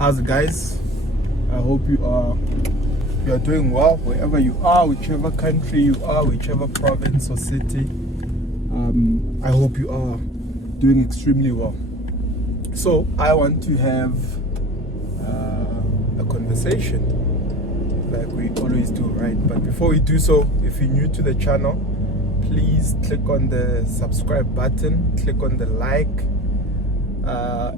How's it, guys? I hope you are doing well wherever you are, whichever country you are, whichever province or city. I hope you are doing extremely well. So I want to have a conversation like we always do, right? But before we do so, if you're new to the channel, please click on the subscribe button, click on the like,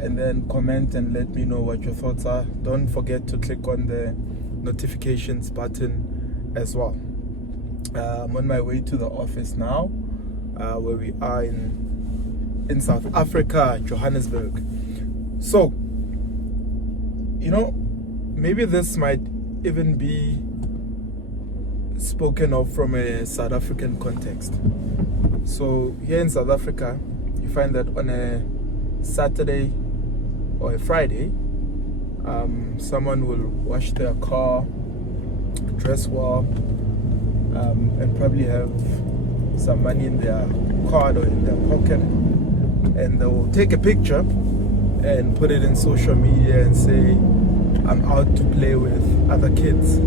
and then comment and let me know what your thoughts are. Don't forget to click on the notifications button as well. I'm on my way to the office now, where we are in South Africa, Johannesburg. So, maybe this might even be spoken of from a South African context. So here in South Africa, you find that on a Saturday or a Friday, someone will wash their car, dress well, and probably have some money in their card or in their pocket, and they will take a picture and put it in social media and say, I'm out to play with other kids.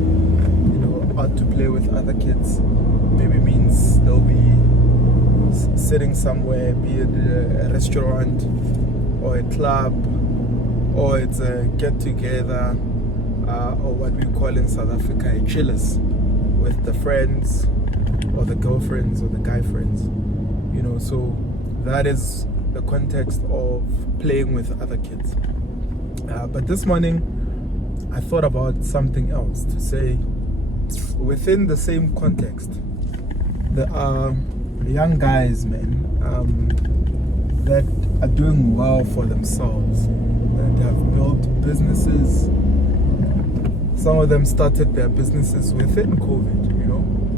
Out to play with other kids maybe means they'll be sitting somewhere, be it a restaurant or a club, or it's a get together, or what we call in South Africa a chillers, with the friends or the girlfriends or the guy friends. So that is the context of playing with other kids. But this morning I thought about something else to say. Within the same context, there are young guys, that are doing well for themselves, that have built businesses. Some of them started their businesses within COVID,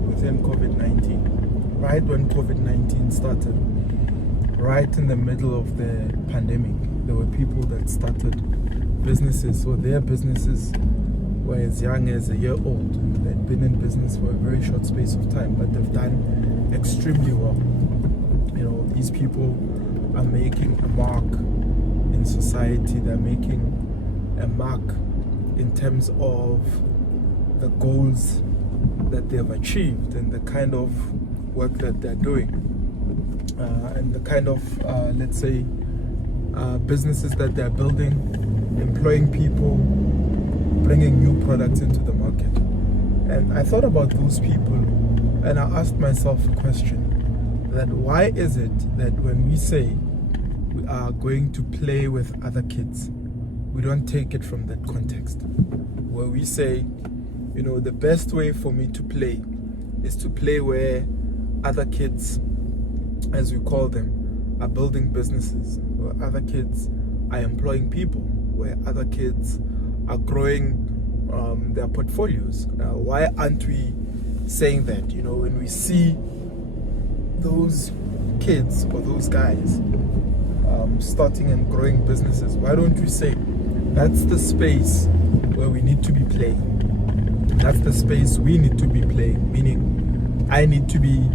within COVID-19. Right when COVID-19 started, right in the middle of the pandemic, there were people that started businesses, or their businesses were as young as a year old. They'd been in business for a very short space of time, but they've done extremely well. These people are making a mark in society. They're making a mark in terms of the goals that they've achieved and the kind of work that they're doing, and the kind of, let's say, businesses that they're building, employing people, bringing new products into the market. And I thought about those people, and I asked myself a question, that why is it that when we say we are going to play with other kids, we don't take it from that context, where we say, the best way for me to play is to play where other kids, as we call them, are building businesses, where other kids are employing people, where other kids are growing their portfolios. Why aren't we saying that? When we see those kids or those guys starting and growing businesses, why don't we say that's the space where we need to be playing? That's the space we need to be playing, meaning I need to be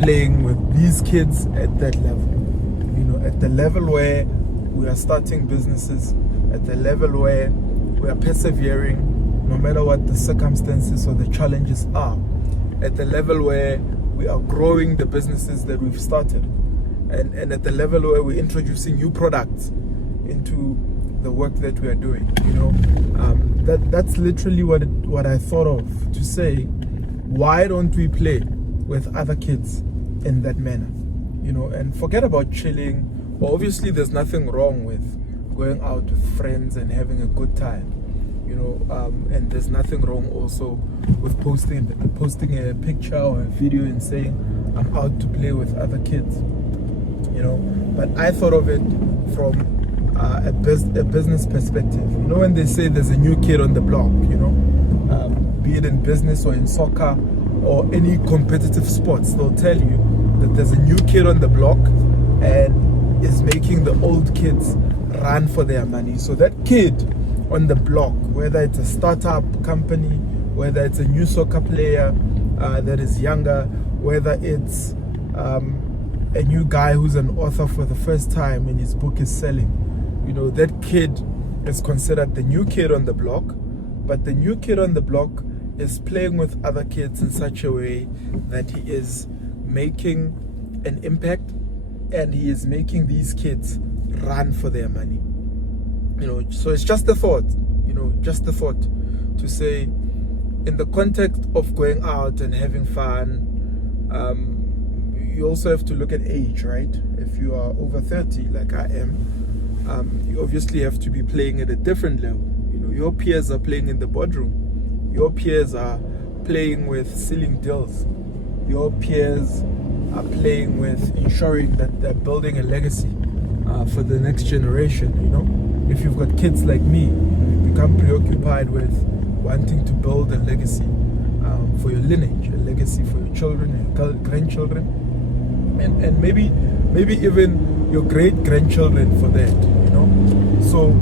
playing with these kids at that level. At the level where we are starting businesses, at the level where we are persevering no matter what the circumstances or the challenges are, at the level where we are growing the businesses that we've started, and at the level where we're introducing new products into the work that we are doing. That's literally what I thought of to say, why don't we play with other kids in that manner? And forget about chilling. Well, obviously there's nothing wrong with going out with friends and having a good time, and there's nothing wrong also with posting a picture or a video and saying I'm out to play with other kids, but I thought of it from a business perspective. When they say there's a new kid on the block, be it in business or in soccer or any competitive sports, they'll tell you that there's a new kid on the block and is making the old kids run for their money. So that kid on the block, whether it's a startup company, whether it's a new soccer player that is younger, whether it's a new guy who's an author for the first time and his book is selling, that kid is considered the new kid on the block, but the new kid on the block is playing with other kids in such a way that he is making an impact, and he is making these kids run for their money. So it's just a thought, just a thought to say, in the context of going out and having fun, you also have to look at age, right? If you are over 30, like I am, you obviously have to be playing at a different level. Your peers are playing in the boardroom. Your peers are playing with sealing deals. Your peers are playing with ensuring that they're building a legacy for the next generation. If you've got kids like me, you become preoccupied with wanting to build a legacy for your lineage, a legacy for your children and your grandchildren, and maybe even your great grandchildren for that. So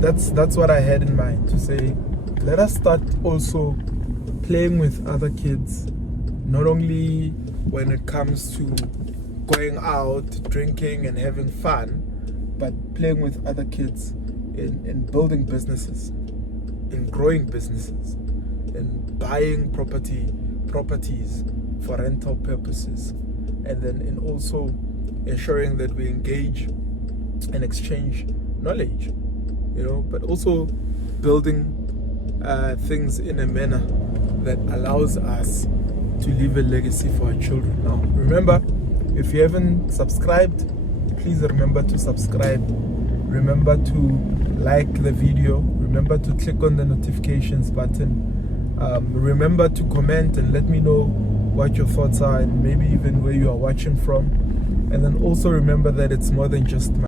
that's what I had in mind, to say, let us start also playing with other kids, not only when it comes to going out, drinking and having fun, but playing with other kids in building businesses, in growing businesses, in buying properties for rental purposes, and then in also ensuring that we engage and exchange knowledge, but also building things in a manner that allows us to leave a legacy for our children. Now, remember, if you haven't subscribed, please remember to subscribe. Remember to like the video. Remember to click on the notifications button. Remember to comment and let me know what your thoughts are, and maybe even where you are watching from. And then also remember that it's more than just